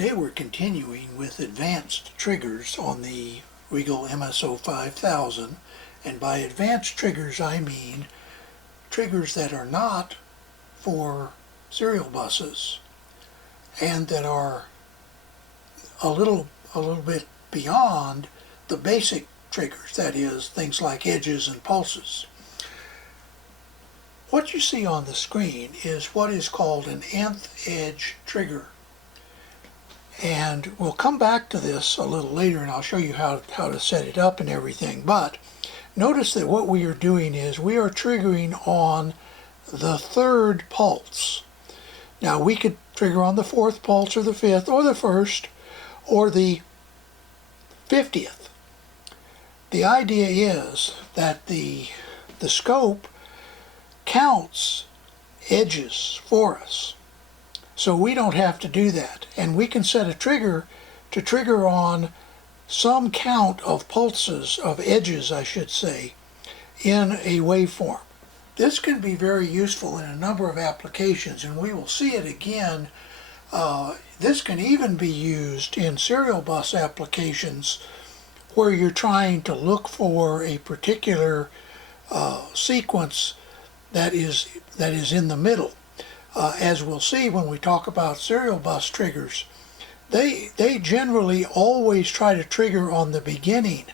Today we're continuing with advanced triggers on the Rigol MSO5000, and by advanced triggers I mean triggers that are not for serial buses and that are a little bit beyond the basic triggers, that is, things like edges and pulses. What you see on the screen is what is called an nth edge trigger. And we'll come back to this a little later and I'll show you how to set it up and everything. But notice that what we are doing is we are triggering on the third pulse. Now we could trigger on the fourth pulse or the fifth or the first or the 50th. The idea is that the scope counts edges for us. So we don't have to do that. And we can set a trigger to trigger on some count of pulses, of edges I should say, in a waveform. This can be very useful in a number of applications, and we will see it again. This can even be used in serial bus applications where you're trying to look for a particular sequence that is in the middle. As we'll see when we talk about serial bus triggers, they generally always try to trigger on the beginning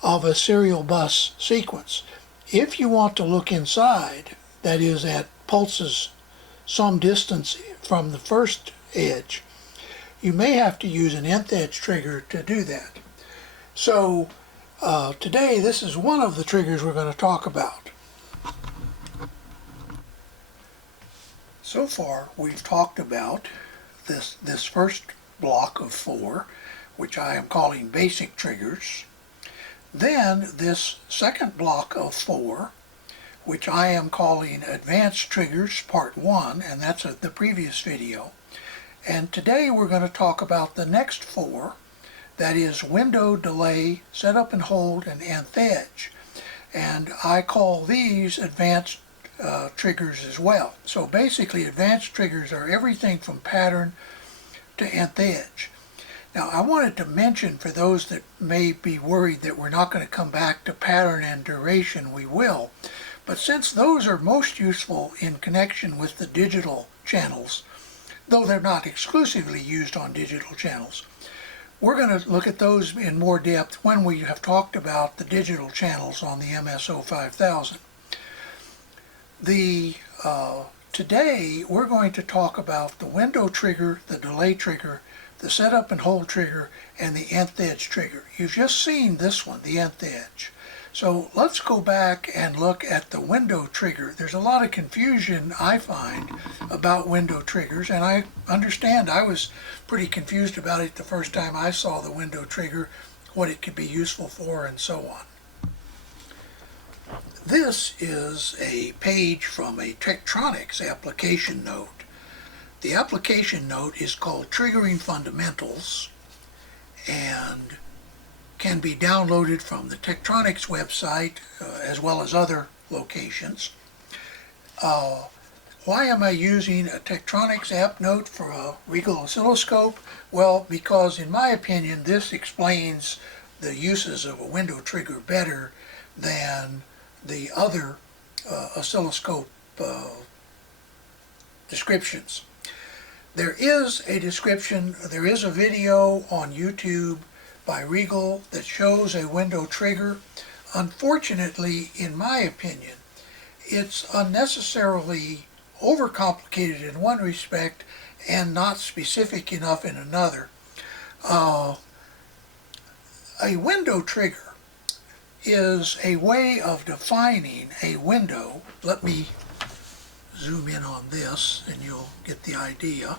of a serial bus sequence. If you want to look inside, that is at pulses some distance from the first edge, you may have to use an nth edge trigger to do that. So today this is one of the triggers we're going to talk about. So far we've talked about this first block of 4, which I am calling basic triggers. Then this second block of 4, which I am calling advanced triggers part 1, and that's the previous video. And today we're going to talk about the next 4, that is window, delay, setup and hold, and nth edge. And I call these advanced triggers as well. So basically advanced triggers are everything from pattern to nth edge. Now I wanted to mention, for those that may be worried that we're not going to come back to pattern and duration, we will. But since those are most useful in connection with the digital channels, though they're not exclusively used on digital channels, we're going to look at those in more depth when we have talked about the digital channels on the MSO5000. Today we're going to talk about the window trigger, the delay trigger, the setup and hold trigger, and the nth edge trigger. You've just seen this one, the nth edge. So let's go back and look at the window trigger. There's a lot of confusion, I find, about window triggers, and I understand I was pretty confused about it the first time I saw the window trigger, what it could be useful for, and so on. This is a page from a Tektronix application note. The application note is called Triggering Fundamentals and can be downloaded from the Tektronix website as well as other locations. Why am I using a Tektronix app note for a Rigol oscilloscope? Well, because in my opinion this explains the uses of a window trigger better than the other oscilloscope descriptions. There is a description, there is a video on YouTube by Rigol that shows a window trigger. Unfortunately, in my opinion, it's unnecessarily overcomplicated in one respect and not specific enough in another. A window trigger is a way of defining a window. Let me zoom in on this and you'll get the idea.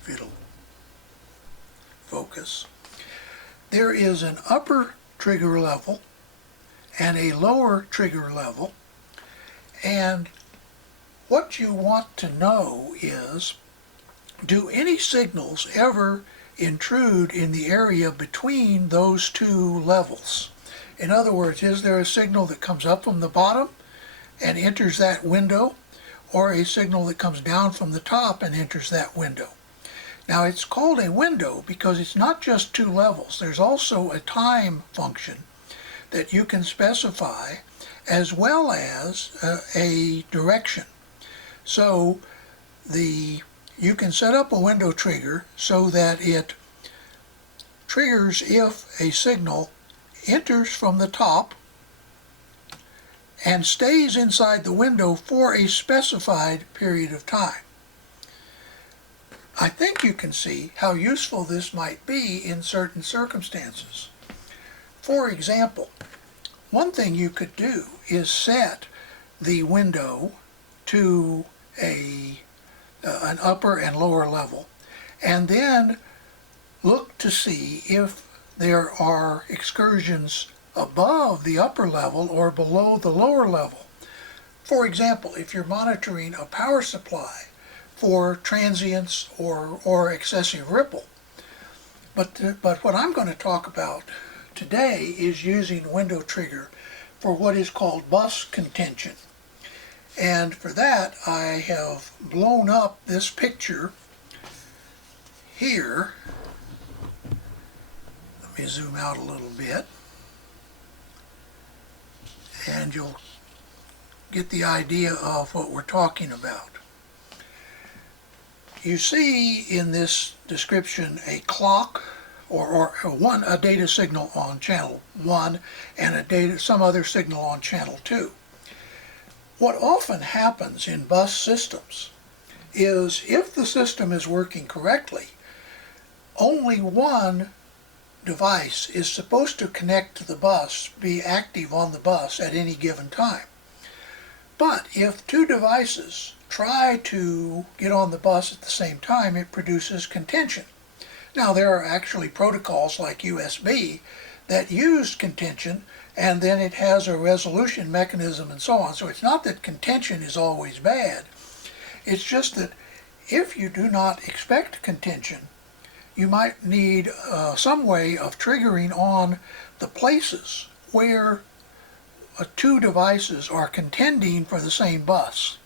If it'll focus. There is an upper trigger level and a lower trigger level, and what you want to know is, do any signals ever intrude in the area between those two levels? In other words, is there a signal that comes up from the bottom and enters that window, or a signal that comes down from the top and enters that window. Now it's called a window because it's not just two levels. There's also a time function that you can specify as well as a direction. So you can set up a window trigger so that it triggers if a signal enters from the top and stays inside the window for a specified period of time. I think you can see how useful this might be in certain circumstances. For example, one thing you could do is set the window to an upper and lower level, and then look to see if there are excursions above the upper level or below the lower level. For example, if you're monitoring a power supply for transients or excessive ripple. But what I'm going to talk about today is using window trigger for what is called bus contention. And for that, I have blown up this picture here. Let me zoom out a little bit, and you'll get the idea of what we're talking about. You see in this description a clock or a data signal on channel 1 and some other signal on channel 2. What often happens in bus systems is if the system is working correctly, only one device is supposed to connect to the bus, be active on the bus at any given time. But if two devices try to get on the bus at the same time, it produces contention. Now there are actually protocols like USB that use contention, and then it has a resolution mechanism and so on. So it's not that contention is always bad. It's just that if you do not expect contention, you might need some way of triggering on the places where two devices are contending for the same bus.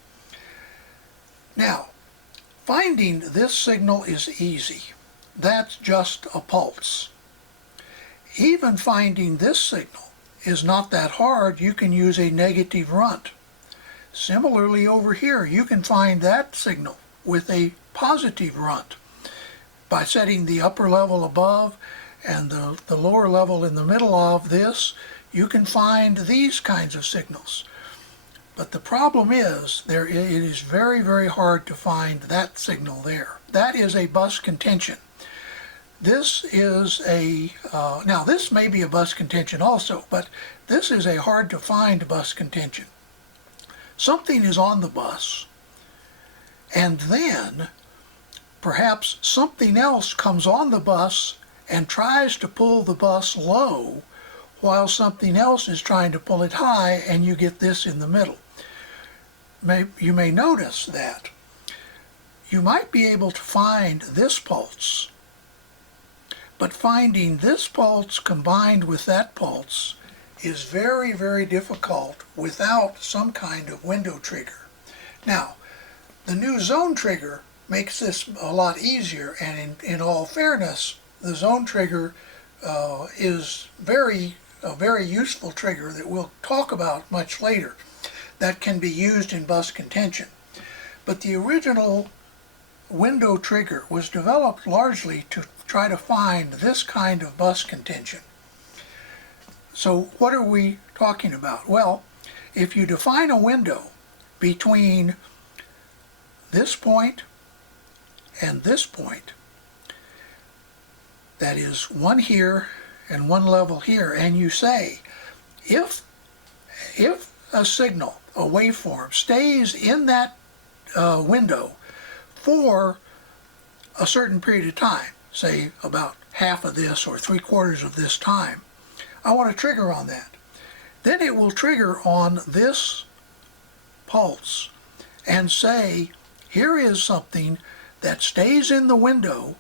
Now, finding this signal is easy. That's just a pulse. Even finding this signal is not that hard. You can use a negative runt. Similarly over here, you can find that signal with a positive runt. By setting the upper level above and the lower level in the middle of this, you can find these kinds of signals. But the problem is, it is very, very hard to find that signal there. That is a bus contention. This is now this may be a bus contention also, but this is a hard to find bus contention. Something is on the bus, and then perhaps something else comes on the bus and tries to pull the bus low while something else is trying to pull it high, and you get this in the middle. You may notice that you might be able to find this pulse, but finding this pulse combined with that pulse is very, very difficult without some kind of window trigger. Now, the new zone trigger makes this a lot easier, and in all fairness, the zone trigger is a very useful trigger that we'll talk about much later that can be used in bus contention. But the original window trigger was developed largely to try to find this kind of bus contention. So what are we talking about? Well, if you define a window between this point and this point, that is one here and one level here, and you say if a signal, a waveform, stays in that window for a certain period of time, say about half of this or 3/4 of this time, I want to trigger on that. Then it will trigger on this pulse and say, here is something that stays in the window.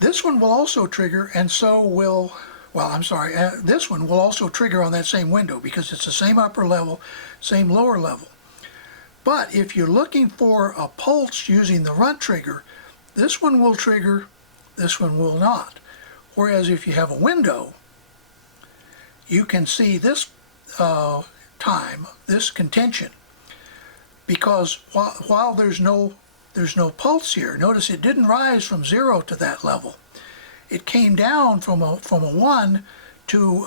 This one will also trigger, and so will, this one will also trigger on that same window because it's the same upper level, same lower level. But if you're looking for a pulse using the runt trigger, this one will trigger, this one will not. Whereas if you have a window, you can see this time, this contention, because while there's no pulse here, notice it didn't rise from 0 to that level. It came down from a 1 to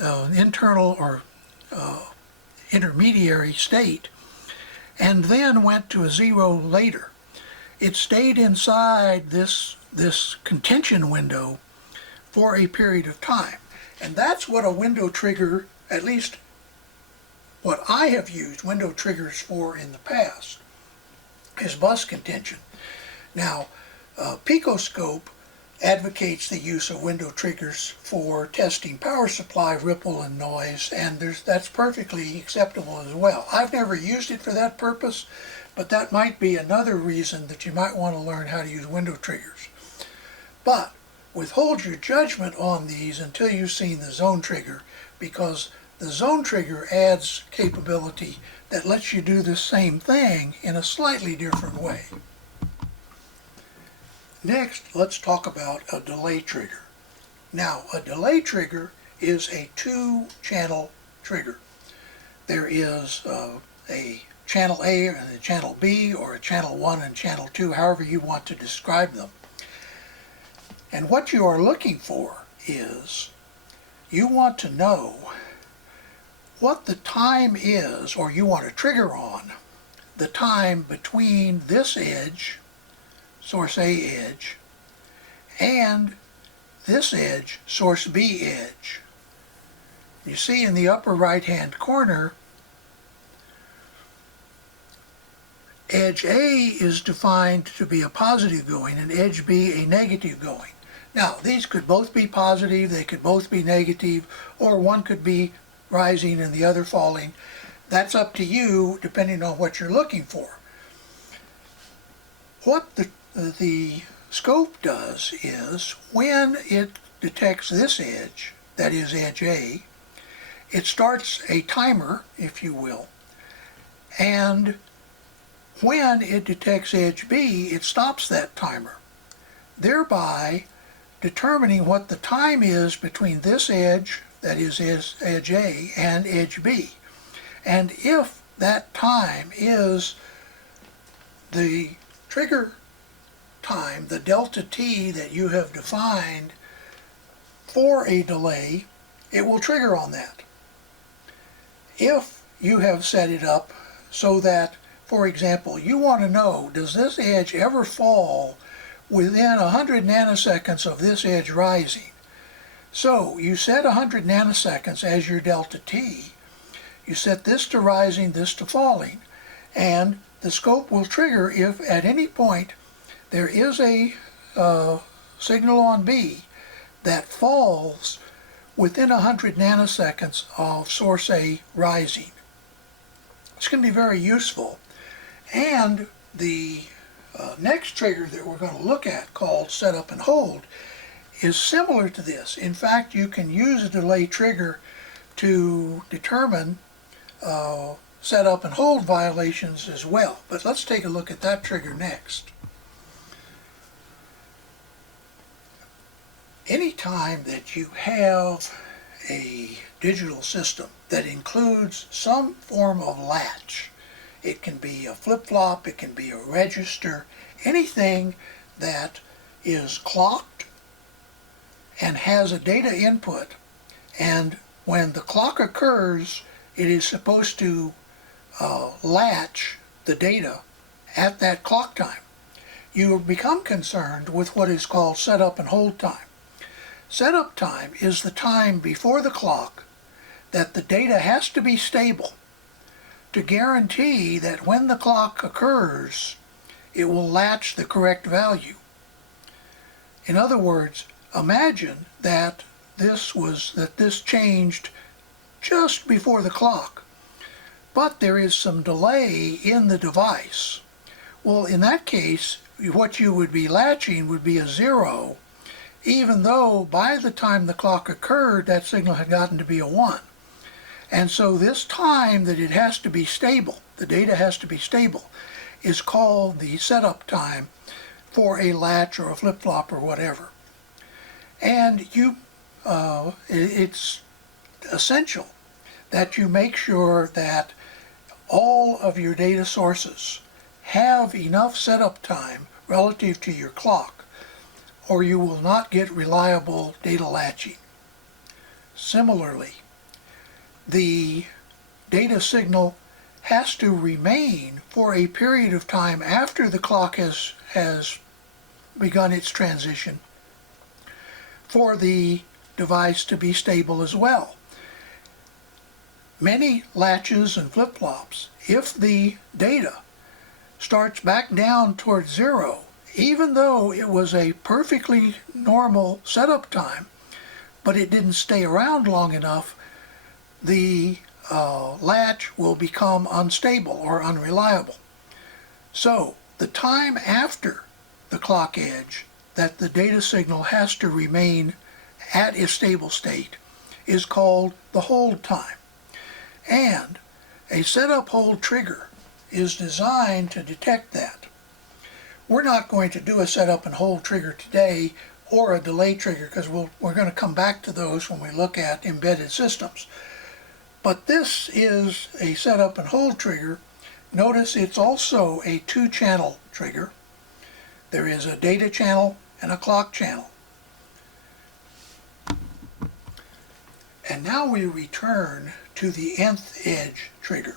an internal or intermediary state, and then went to a 0 later. It stayed inside this contention window for a period of time. And that's what a window trigger, at least what I have used window triggers for in the past, is bus contention. Now, Picoscope advocates the use of window triggers for testing power supply, ripple, and noise, and that's perfectly acceptable as well. I've never used it for that purpose, but that might be another reason that you might want to learn how to use window triggers. But withhold your judgment on these until you've seen the zone trigger, because the zone trigger adds capability that lets you do the same thing in a slightly different way. Next, let's talk about a delay trigger. Now, a delay trigger is a 2-channel trigger. There is a channel A and a channel B, or a channel 1 and channel 2, however you want to describe them. And what you are looking for is, you want to know what the time is, or you want to trigger on the time between this edge, source A edge, and this edge, source B edge. You see in the upper right hand corner, edge A is defined to be a positive going and edge B a negative going. Now, these could both be positive, they could both be negative, or one could be rising and the other falling. That's up to you, depending on what you're looking for. What the scope does is, when it detects this edge, that is edge A, it starts a timer, if you will, and when it detects edge B, it stops that timer, thereby determining what the time is between this edge, that is edge A, and edge B. And if that time is the trigger time, the delta T that you have defined for a delay, it will trigger on that. If you have set it up so that, for example, you want to know, does this edge ever fall within 100 nanoseconds of this edge rising? So you set 100 nanoseconds as your delta T. You set this to rising, this to falling, and the scope will trigger if at any point there is a signal on B that falls within 100 nanoseconds of source A rising. It's going to be very useful. And the next trigger that we're going to look at, called set up and hold, is similar to this. In fact, you can use a delay trigger to determine set up and hold violations as well. But let's take a look at that trigger next. Anytime that you have a digital system that includes some form of latch, it can be a flip-flop, it can be a register, anything that is clocked and has a data input, and when the clock occurs, it is supposed to latch the data at that clock time. You become concerned with what is called setup and hold time. Setup time is the time before the clock that the data has to be stable to guarantee that when the clock occurs, it will latch the correct value. In other words, imagine that this changed just before the clock, but there is some delay in the device. Well, in that case, what you would be latching would be a 0, even though by the time the clock occurred, that signal had gotten to be a 1. And so this time that it has to be stable, the data has to be stable, is called the setup time for a latch or a flip-flop or whatever. And it's essential that you make sure that all of your data sources have enough setup time relative to your clock, or you will not get reliable data latching. Similarly, the data signal has to remain for a period of time after the clock has begun its transition for the device to be stable as well. Many latches and flip-flops, if the data starts back down towards zero, even though it was a perfectly normal setup time, but it didn't stay around long enough, the latch will become unstable or unreliable. So the time after the clock edge that the data signal has to remain at a stable state is called the hold time. And a setup hold trigger is designed to detect that. We're not going to do a setup and hold trigger today or a delay trigger, because we're going to come back to those when we look at embedded systems. But this is a setup and hold trigger. Notice it's also a two-channel trigger. There is a data channel and a clock channel. And now we return to the nth edge trigger.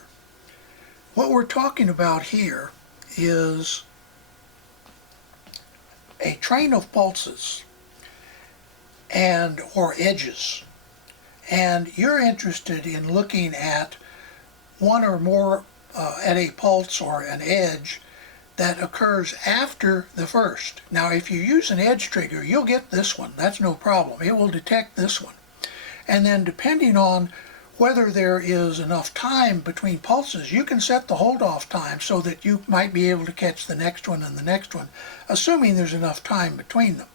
What we're talking about here is a train of pulses or edges, and you're interested in looking at one or more at a pulse or an edge that occurs after the first. Now if you use an edge trigger, you'll get this one. That's no problem. It will detect this one. And then depending on whether there is enough time between pulses, you can set the hold off time so that you might be able to catch the next one and the next one, assuming there's enough time between them.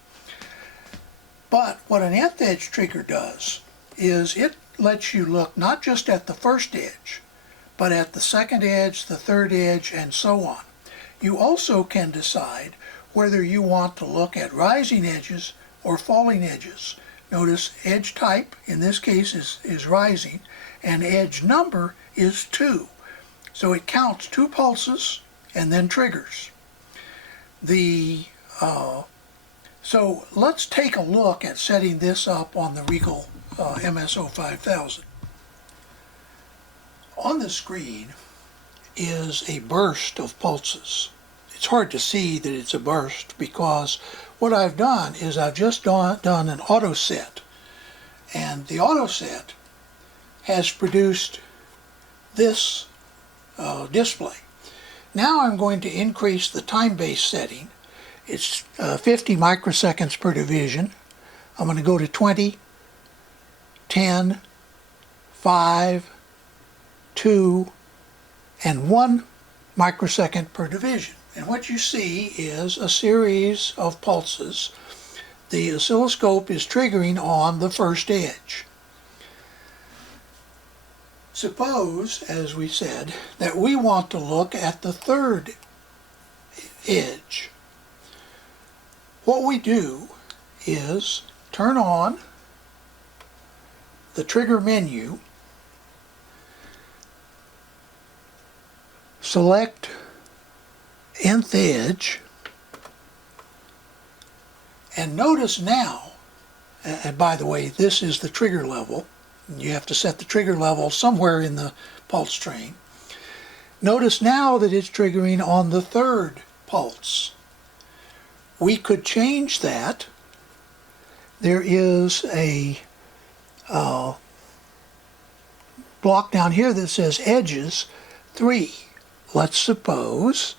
But what an nth edge trigger does is it lets you look not just at the first edge, but at the second edge, the third edge, and so on. You also can decide whether you want to look at rising edges or falling edges. Notice edge type, in this case, is rising, and edge number is 2. So it counts 2 pulses and then triggers. So let's take a look at setting this up on the Rigol MSO5000. On the screen is a burst of pulses. It's hard to see that it's a burst because what I've done is I've just done an auto set, and the auto set has produced this display. Now I'm going to increase the time-based setting. It's 50 microseconds per division. I'm going to go to 20, 10, 5, 2, and 1 microsecond per division. And what you see is a series of pulses. The oscilloscope is triggering on the first edge. Suppose, as we said, that we want to look at the third edge. What we do is turn on the trigger menu, select nth edge, and notice now, and by the way, this is the trigger level. You have to set the trigger level somewhere in the pulse train. Notice now that it's triggering on the third pulse. We could change that. There is a block down here that says edges 3. Let's suppose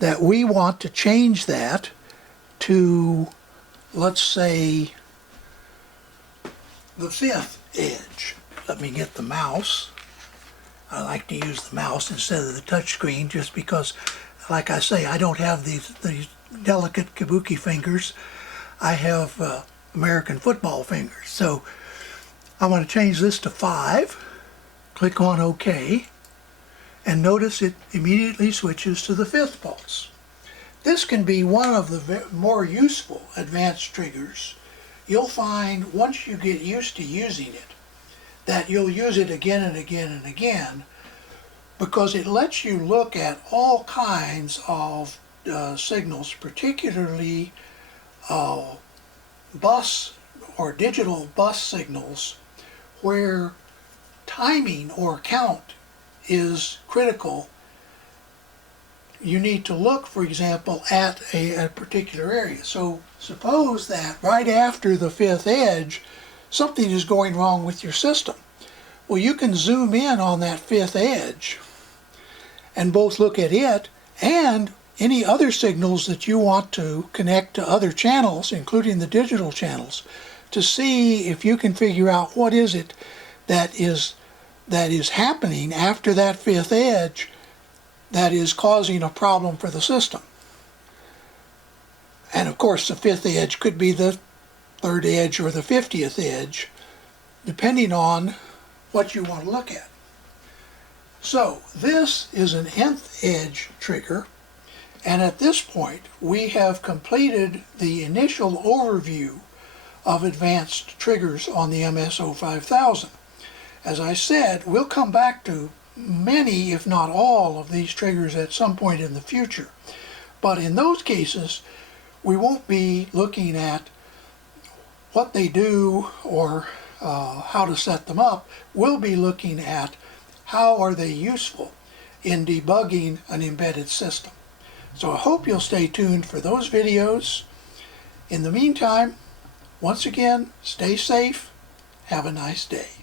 that we want to change that to, let's say, the 5th edge. Let me get the mouse. I like to use the mouse instead of the touch screen just because, like I say, I don't have these delicate kabuki fingers. I have American football fingers. So I want to change this to 5. Click on OK, and notice it immediately switches to the 5th pulse. This can be one of the more useful advanced triggers. You'll find once you get used to using it that you'll use it again and again and again, because it lets you look at all kinds of signals, particularly bus or digital bus signals where timing or count is critical. You need to look, for example, at a particular area. So suppose that right after the 5th edge, something is going wrong with your system. Well, you can zoom in on that 5th edge and both look at it and any other signals that you want to connect to other channels, including the digital channels, to see if you can figure out what is it that is happening after that 5th edge that is causing a problem for the system. And of course the 5th edge could be the 3rd edge or the 50th edge, depending on what you want to look at. So this is an nth edge trigger, and at this point we have completed the initial overview of advanced triggers on the MSO5000. As I said, we'll come back to many, if not all, of these triggers at some point in the future. But in those cases, we won't be looking at what they do or how to set them up. We'll be looking at how are they useful in debugging an embedded system. So I hope you'll stay tuned for those videos. In the meantime, once again, stay safe. Have a nice day.